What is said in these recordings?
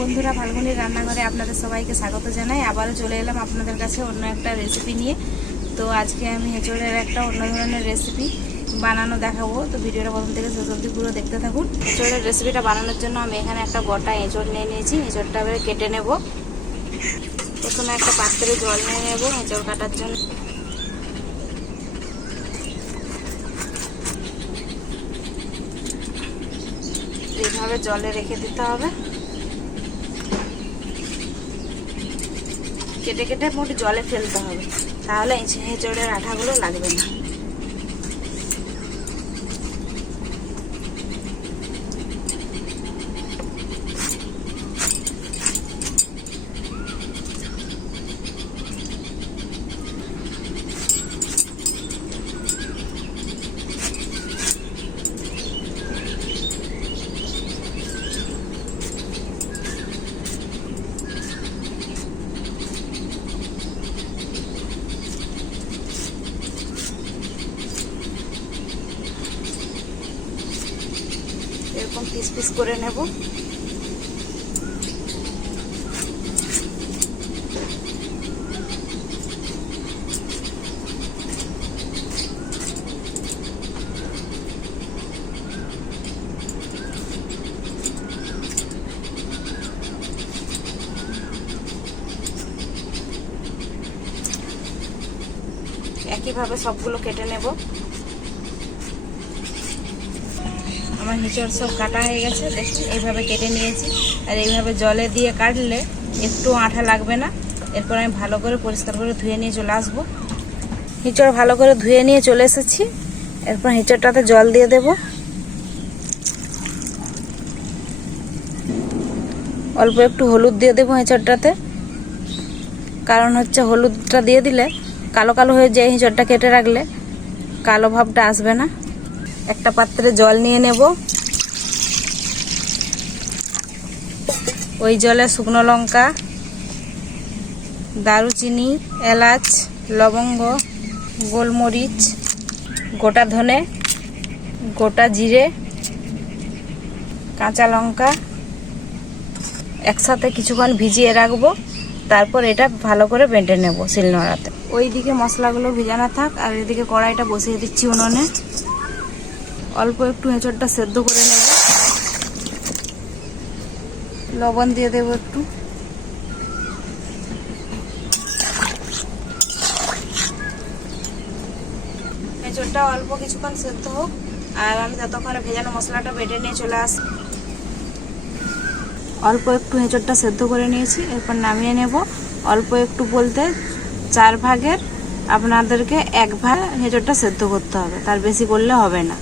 বন্ধুরা, ফাল্গুনির রান্নাঘরে আপনাদের সবাইকে স্বাগত জানাই। আবারও চলে এলাম আপনাদের কাছে অন্য একটা রেসিপি নিয়ে। তো আজকে আমি এঁচড়ের একটা অন্য ধরনের রেসিপি বানানো দেখাবো। তো ভিডিওটা প্রথম থেকে শেষ অবধি পুরো দেখতে থাকুন। এঁচড়ের রেসিপিটা বানানোর জন্য আমি এখানে একটা গোটা এঁচড় নিয়ে নিয়েছি। এঁচড়টা এবারে কেটে নেব। প্রথমে একটা পাত্রে জল নিয়ে নেব এঁচড় কাটার জন্য। এইভাবে জলে রেখে দিতে হবে। কেটে কেটে মোট জলে ফেলতে হবে, তাহলে এঁচড়ের আঠাগুলো লাগবে না। এরকম পিস পিস করে নেব। একইভাবে সবগুলো কেটে নেব। আমার এঁচড় সব কাটা হয়ে গেছে, দেখুন এইভাবে কেটে নিয়েছি। আর এইভাবে জলে দিয়ে কাটলে একটু আঠা লাগবে না। এরপর আমি ভালো করে পরিষ্কার করে ধুয়ে নিয়ে চলে আসবো। এঁচড় ভালো করে ধুয়ে নিয়ে চলে এসেছি। এরপর এঁচড়টাতে জল দিয়ে দেব। অল্প একটু হলুদ দিয়ে দেবো এঁচড়টাতে, কারণ হচ্ছে হলুদটা দিয়ে দিলে কালো কালো হয়ে যায়। এঁচড়টা কেটে রাখলে কালো ভাবটা আসবে না। একটা পাত্রে জল নিয়ে নেব। ওই জলে শুকনো লঙ্কা, দারুচিনি, এলাচ, লবঙ্গ, গোলমরিচ, গোটা ধনে, গোটা জিরে, কাঁচা লঙ্কা একসাথে কিছুক্ষণ ভিজিয়ে রাখবো। তারপর এটা ভালো করে বেটে নেব শিলনোড়াতে। ওইদিকে মশলাগুলো ভিজানো থাক, আর এদিকে কড়াইটা বসিয়ে দিচ্ছি উনুনে। অল্প একটু এঁচড়টা সেদ্ধ করে নেব। লবণ দিয়ে দেবো একটু। এঁচড়টা অল্প কিছুক্ষণ সেদ্ধ হোক, আর আমি ততক্ষণে ভেজানো মশলাটা বেটে নিয়ে চলে আসি। অল্প একটু এঁচড়টা সেদ্ধ করে নিয়েছি, এরপর নামিয়ে নেব। অল্প একটু বলতে 4 ভাগের আপনাদেরকে 1 ভাগ এঁচড়টা সেদ্ধ করতে হবে, তার বেশি করলে হবে না।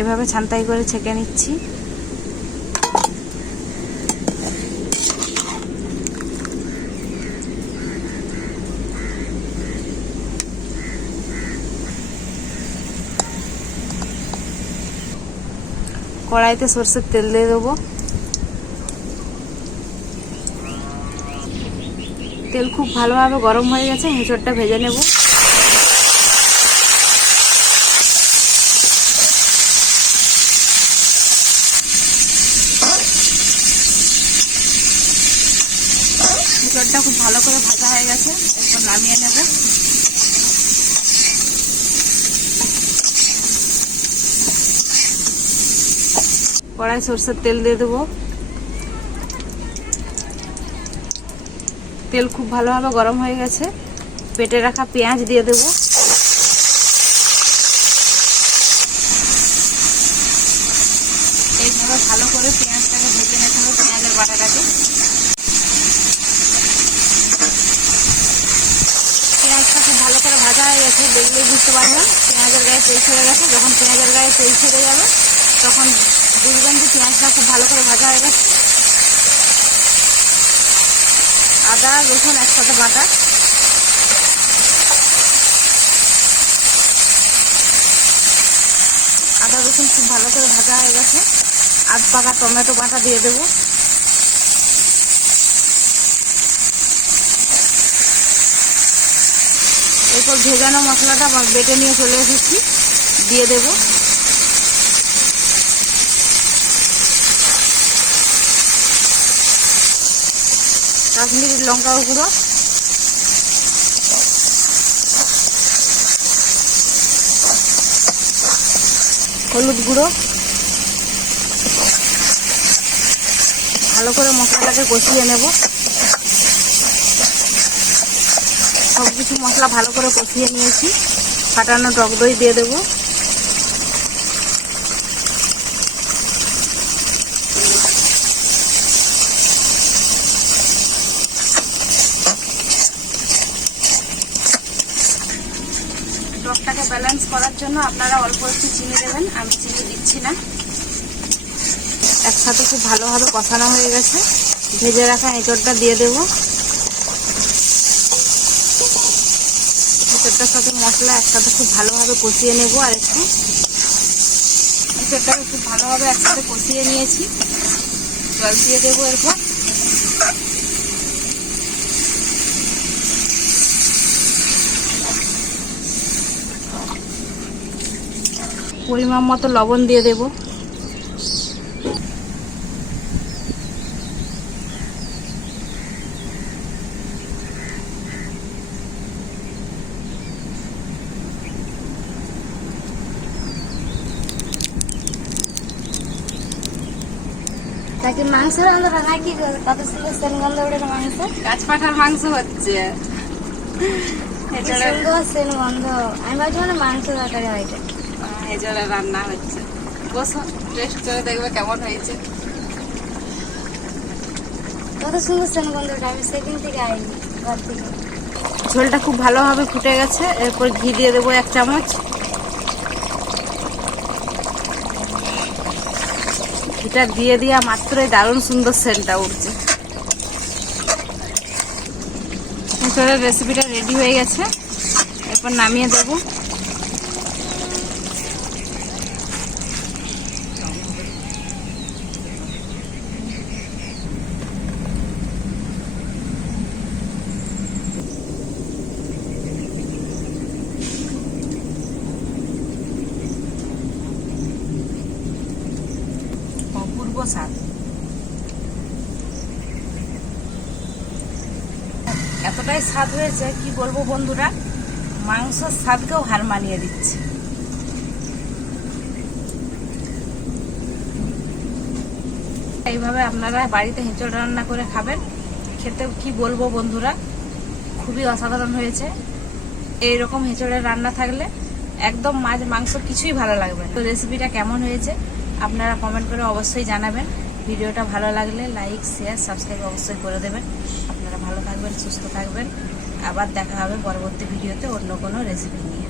এভাবে ছান্তাই করে ছেঁকে নিচ্ছি। কড়াইতে সরষের তেল দিয়ে দেবো। তেল খুব ভালোভাবে গরম হয়ে গেছে, এঁচড়টা ভেজে নেব। এঁচড়টা খুব ভালো করে ভাজা হয়ে গেছে, এরপর নামিয়ে নেব। কড়াই সরষের তেল দিয়ে দেবো। তেল খুব ভালোভাবে গরম হয়ে গেছে, বেটে রাখা পেঁয়াজ দিয়ে দেব। এইভাবে ভালো করে পেঁয়াজটাকে ভেজে নিতে হবে, পেঁয়াজের বাটাটাকে। পেঁয়াজটা খুব ভালো করে ভাজা হয়ে গেছে, দেখলেই বুঝতে পারবেন পেঁয়াজের গায়ে তেল ছেড়ে গেছে। যখন পেঁয়াজের গায়ে তেল ছেড়ে যাবে তখন বুঝবেন যে পেঁয়াজটা খুব ভালো করে ভাজা হয়ে গেছে। আদা রসুন একসাথে বাটা। আদা রসুন খুব ভালো করে ভাজা হয়ে গেছে। আধ পাকা টমেটো বাটা দিয়ে দেবো। এরপর ভেজানো মশলাটা বেটে নিয়ে চলে এসেছি, দিয়ে দেব। কাশ্মীরি লঙ্কা গুঁড়ো, হলুদ গুঁড়ো, ভালো করে মশলাটাকে কষিয়ে নেব। সব কিছু মশলা ভালো করে কষিয়ে নিয়েছি। ফাটানো টক দই দিয়ে দেবো। টকটাকে ব্যালেন্স করার জন্য আপনারা অল্প একটু চিনি দেবেন, আমি চিনি দিচ্ছি না। একসাথে খুব ভালোভাবে কষানো হয়ে গেছে। ভেজে রাখা এঁচড়টা দিয়ে দেবো। এঁচড়টার সাথে মশলা একসাথে খুব ভালোভাবে কষিয়ে নেব। আর একটু এঁচড়টাকে খুব ভালোভাবে একসাথে কষিয়ে নিয়েছি। জল দিয়ে দেবো এরপর। পরিমাণ মতো লবণ দিয়ে দেব। মাংস রান্না নাকি কত সুন্দর সেন গন্ধ উঠে মাংস, গাছ পাঠার মাংস হচ্ছে। সুন্দর সেন গন্ধ। আমি ভাবছি মানে মাংস তরকারি হয়তো এজলে রান্না হচ্ছে। বসো, টেস্ট করে দেখবে কেমন হয়েছে। কত সুন্দর সেন গন্ধ উঠে। আমি সেদিন থেকে আইনি ঘর থেকে। ঝোলটা খুব ভালোভাবে ফুটে গেছে। এরপর ঘি দিয়ে দেবো 1 চামচ। ঘিটা দিয়ে দেওয়া মাত্রই দারুণ সুন্দর সেন্টটা উঠছে। এঁচড়ের রেসিপিটা রেডি হয়ে গেছে। এরপর নামিয়ে দেবো। অপূর্ব স্বাদ। এতটাই স্বাদ হয়েছে কি বলবো বন্ধুরা, মাংসের স্বাদকেও হার মানিয়ে দিচ্ছে। এইভাবে আপনারা বাড়িতে এঁচড় রান্না করে খাবেন। খেতে কি বলবো বন্ধুরা, খুবই অসাধারণ হয়েছে। এইরকম এঁচড়ের রান্না থাকলে একদম মাছ মাংস কিছুই ভালো লাগবে না। তো রেসিপিটা কেমন হয়েছে আপনারা কমেন্ট করে অবশ্যই জানাবেন। ভিডিওটা ভালো লাগলে লাইক, শেয়ার, সাবস্ক্রাইব অবশ্যই করে দেবেন। আপনারা ভালো থাকবেন, সুস্থ থাকবেন। আবার দেখা হবে পরবর্তী ভিডিওতে অন্য কোনো রেসিপি নিয়ে।